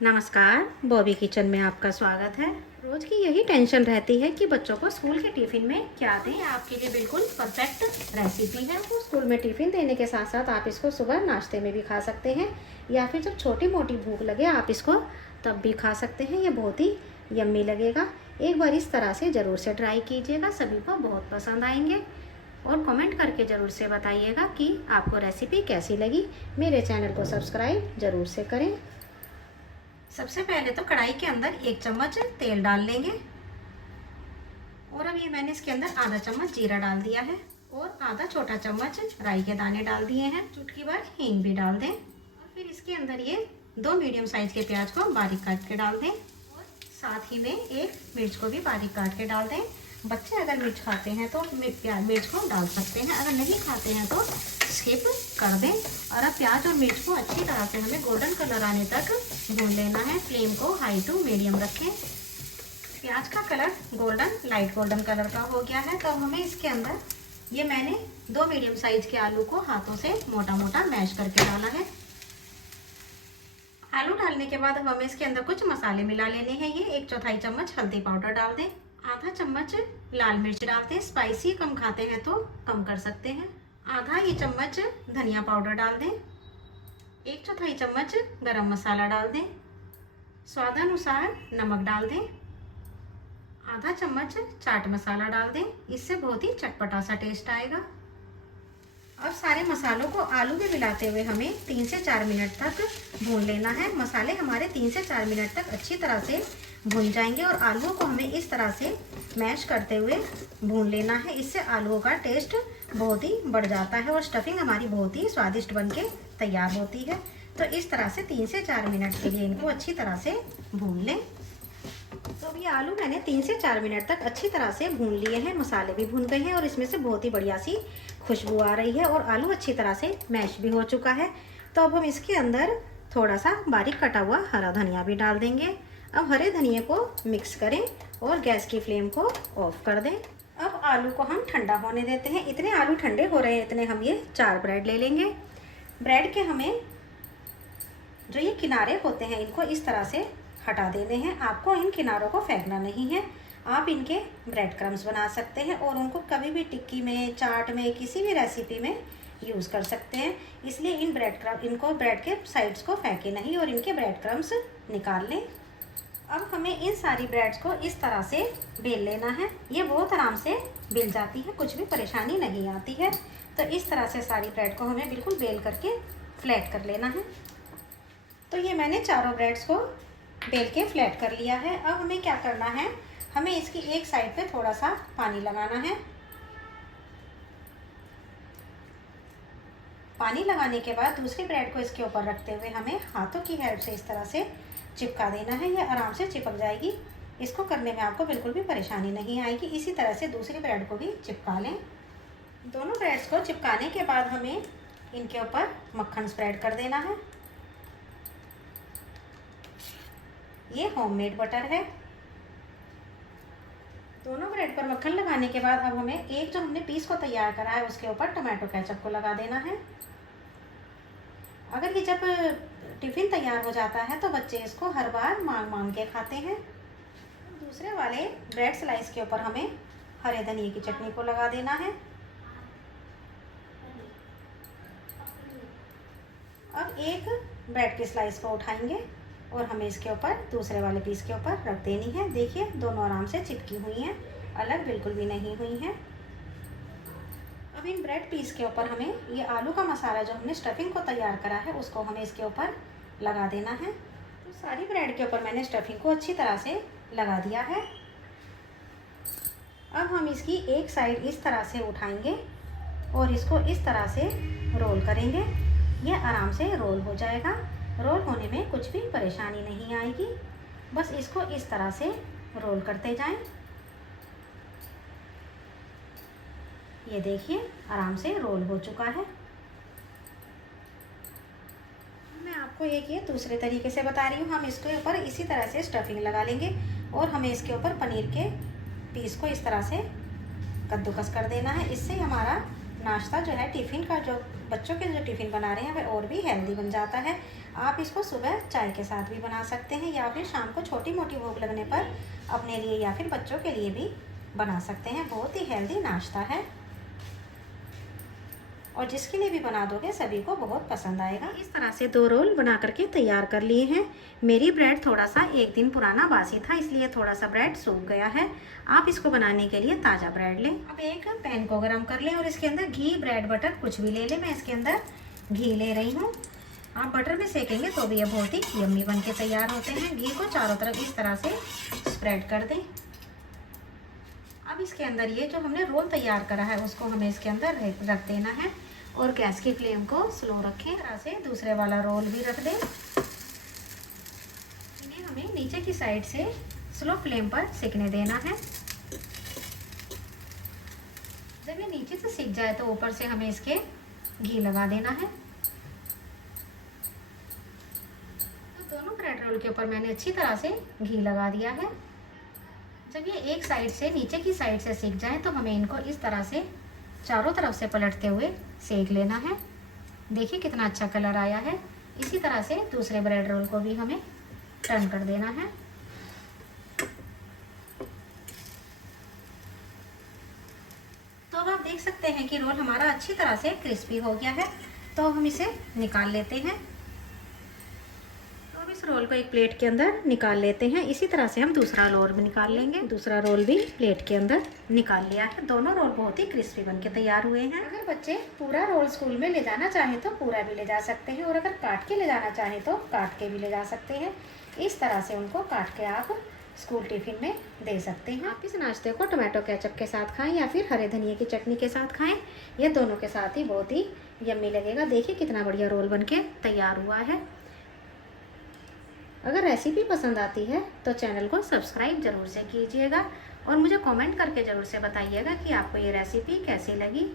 नमस्कार, बॉबी किचन में आपका स्वागत है। रोज़ की यही टेंशन रहती है कि बच्चों को स्कूल के टिफ़िन में क्या दें। आपके लिए बिल्कुल परफेक्ट रेसिपी है। वो स्कूल में टिफ़िन देने के साथ साथ आप इसको सुबह नाश्ते में भी खा सकते हैं, या फिर जब छोटी मोटी भूख लगे आप इसको तब भी खा सकते हैं। ये बहुत ही यम्मी लगेगा। एक बार इस तरह से ज़रूर से ट्राई कीजिएगा, सभी को बहुत पसंद आएंगे। और कमेंट करके ज़रूर से बताइएगा कि आपको रेसिपी कैसी लगी। मेरे चैनल को सब्सक्राइब ज़रूर से करें। सबसे पहले तो कढ़ाई के अंदर 1 चम्मच तेल डाल लेंगे, और अब ये मैंने इसके अंदर आधा चम्मच जीरा डाल दिया है और आधा छोटा चम्मच राई के दाने डाल दिए हैं। चुटकी भर हींग भी डाल दें, और फिर इसके अंदर ये 2 मीडियम साइज के प्याज को बारीक काट के डाल दें, और साथ ही में एक मिर्च को भी बारीक काट के डाल दें। बच्चे अगर मिर्च खाते हैं तो मिर्च को डाल सकते हैं, अगर नहीं खाते हैं तो स्किप कर दें। और अब प्याज और मिर्च को अच्छी तरह से हमें गोल्डन कलर आने तक भून लेना है। फ्लेम को हाई टू मीडियम रखें। प्याज का कलर लाइट गोल्डन कलर का हो गया है, तो हमें इसके अंदर ये मैंने 2 मीडियम साइज के आलू को हाथों से मोटा मोटा मैश करके डाला है। आलू डालने के बाद हमें इसके अंदर कुछ मसाले मिला लेने हैं। ये 1/4 चम्मच हल्दी पाउडर डाल दें, आधा चम्मच लाल मिर्च डालते हैं, स्पाइसी कम खाते हैं तो कम कर सकते हैं। आधा ही चम्मच धनिया पाउडर डाल दें, 1/4 चम्मच गरम मसाला डाल दें, स्वादानुसार नमक डाल दें, आधा चम्मच चाट मसाला डाल दें। इससे बहुत ही चटपटा सा टेस्ट आएगा। अब सारे मसालों को आलू में मिलाते हुए हमें 3 से 4 मिनट तक भून लेना है। मसाले हमारे 3 से 4 मिनट तक अच्छी तरह से भून जाएंगे, और आलूओं को हमें इस तरह से मैश करते हुए भून लेना है। इससे आलूओं का टेस्ट बहुत ही बढ़ जाता है और स्टफिंग हमारी बहुत ही स्वादिष्ट बनके तैयार होती है। तो इस तरह से 3 से 4 मिनट के लिए इनको अच्छी तरह से भून लें। तो ये आलू मैंने 3 से 4 मिनट तक अच्छी तरह से भून लिए हैं। मसाले भी भून गए हैं और इसमें से बहुत ही बढ़िया सी खुशबू आ रही है, और आलू अच्छी तरह से मैश भी हो चुका है। तो अब हम इसके अंदर थोड़ा सा बारीक कटा हुआ हरा धनिया भी डाल देंगे। अब हरे धनिया को मिक्स करें और गैस की फ्लेम को ऑफ कर दें। अब आलू को हम ठंडा होने देते हैं। इतने आलू ठंडे हो रहे हैं, इतने हम ये 4 ब्रेड ले लेंगे। ब्रेड के हमें जो ये किनारे होते हैं इनको इस तरह से हटा देने हैं। आपको इन किनारों को फेंकना नहीं है। आप इनके ब्रेड क्रम्स बना सकते हैं और उनको कभी भी टिक्की में, चाट में, किसी भी रेसिपी में यूज़ कर सकते हैं। इसलिए इनको ब्रेड के साइड्स को फेंके नहीं और इनके ब्रेड क्रम्स निकाल लें। अब हमें इन सारी ब्रेड्स को इस तरह से बेल लेना है। ये बहुत आराम से बेल जाती है, कुछ भी परेशानी नहीं आती है। तो इस तरह से सारी ब्रेड को हमें बिल्कुल बेल करके फ्लैट कर लेना है। तो ये मैंने चारों ब्रेड्स को बेल के फ्लैट कर लिया है। अब हमें क्या करना है, हमें इसकी एक साइड पे थोड़ा सा पानी लगाना है। पानी लगाने के बाद दूसरी ब्रेड को इसके ऊपर रखते हुए हमें हाथों की हेल्प से इस तरह से चिपका देना है। ये आराम से चिपक जाएगी। इसको करने में आपको बिल्कुल भी परेशानी नहीं आएगी। इसी तरह से दूसरी ब्रेड को भी चिपका लें। दोनों ब्रेड्स को चिपकाने के बाद हमें इनके ऊपर मक्खन स्प्रेड कर देना है। ये होममेड बटर है। दोनों ब्रेड पर मक्खन लगाने के बाद अब हमें एक जो हमने पीस को तैयार करा है उसके ऊपर टमाटो केचप को लगा देना है। अगर ये जब टिफ़िन तैयार हो जाता है तो बच्चे इसको हर बार मांग मांग के खाते हैं। दूसरे वाले ब्रेड स्लाइस के ऊपर हमें हरे धनिए की चटनी को लगा देना है। अब एक ब्रेड की स्लाइस को उठाएंगे और हमें इसके ऊपर दूसरे वाले पीस के ऊपर रख देनी है। देखिए दोनों आराम से चिपकी हुई हैं, अलग बिल्कुल भी नहीं हुई हैं। अब इन ब्रेड पीस के ऊपर हमें ये आलू का मसाला जो हमने स्टफिंग को तैयार करा है उसको हमें इसके ऊपर लगा देना है। तो सारी ब्रेड के ऊपर मैंने स्टफिंग को अच्छी तरह से लगा दिया है। अब हम इसकी एक साइड इस तरह से उठाएंगे और इसको इस तरह से रोल करेंगे। यह आराम से रोल हो जाएगा। रोल होने में कुछ भी परेशानी नहीं आएगी। बस इसको इस तरह से रोल करते जाएं। ये देखिए आराम से रोल हो चुका है। मैं आपको एक ये दूसरे तरीके से बता रही हूँ। हम इसके ऊपर इसी तरह से स्टफिंग लगा लेंगे और हमें इसके ऊपर पनीर के पीस को इस तरह से कद्दूकस कर देना है। इससे हमारा नाश्ता जो है टिफ़िन का, जो बच्चों के जो टिफ़िन बना रहे हैं वह और भी हेल्दी बन जाता है। आप इसको सुबह चाय के साथ भी बना सकते हैं या फिर शाम को छोटी मोटी भूख लगने पर अपने लिए या फिर बच्चों के लिए भी बना सकते हैं। बहुत ही हेल्दी नाश्ता है और जिसके लिए भी बना दोगे सभी को बहुत पसंद आएगा। इस तरह से 2 रोल बना करके तैयार कर लिए हैं। मेरी ब्रेड थोड़ा सा 1 दिन पुराना बासी था, इसलिए थोड़ा सा ब्रेड सूख गया है। आप इसको बनाने के लिए ताज़ा ब्रेड लें। अब एक पैन को गर्म कर लें और इसके अंदर घी, ब्रेड, बटर कुछ भी ले लें। मैं इसके अंदर घी ले रही हूँ। आप बटर में सेकेंगे तो भी ये बहुत ही यम्मी बन के तैयार होते हैं। घी को चारों तरफ इस तरह से स्प्रेड कर दें। अब इसके अंदर ये जो हमने रोल तैयार करा है उसको हमें इसके अंदर रख देना है और गैस की फ्लेम को स्लो रखें। इस तरह से दूसरे वाला रोल भी रख दें। इन्हें हमें नीचे की साइड से स्लो फ्लेम पर सेकने देना है। जब ये नीचे से सिक जाए तो ऊपर से हमें इसके घी लगा देना है। तो दोनों ब्रेड रोल के ऊपर मैंने अच्छी तरह से घी लगा दिया है। जब ये एक साइड से नीचे की साइड से सिक जाए तो हमें इनको इस तरह से चारों तरफ से पलटते हुए सेक लेना है। देखिए कितना अच्छा कलर आया है। इसी तरह से दूसरे ब्रेड रोल को भी हमें टर्न कर देना है। तो अब आप देख सकते हैं कि रोल हमारा अच्छी तरह से क्रिस्पी हो गया है। तो हम इसे निकाल लेते हैं। तो अब इस रोल को एक प्लेट के अंदर निकाल लेते हैं। इसी तरह से हम दूसरा रोल भी निकाल लेंगे। दूसरा रोल भी प्लेट के अंदर निकाल लिया है। दोनों रोल बहुत ही क्रिस्पी बन के तैयार हुए हैं। अगर बच्चे पूरा रोल स्कूल में ले जाना चाहें तो पूरा भी ले जा सकते हैं और अगर काट के ले जाना चाहें तो काट के भी ले जा सकते हैं। इस तरह से उनको काट के आप स्कूल टिफिन में दे सकते हैं। आप इस नाश्ते को टोमेटो केचप के साथ खाएं या फिर हरे धनिए की चटनी के साथ खाएं। ये दोनों के साथ ही बहुत ही यम्मी लगेगा। देखिए कितना बढ़िया रोल बन के तैयार हुआ है। अगर रेसिपी पसंद आती है तो चैनल को सब्सक्राइब ज़रूर से कीजिएगा और मुझे कमेंट करके ज़रूर से बताइएगा कि आपको ये रेसिपी कैसी लगी।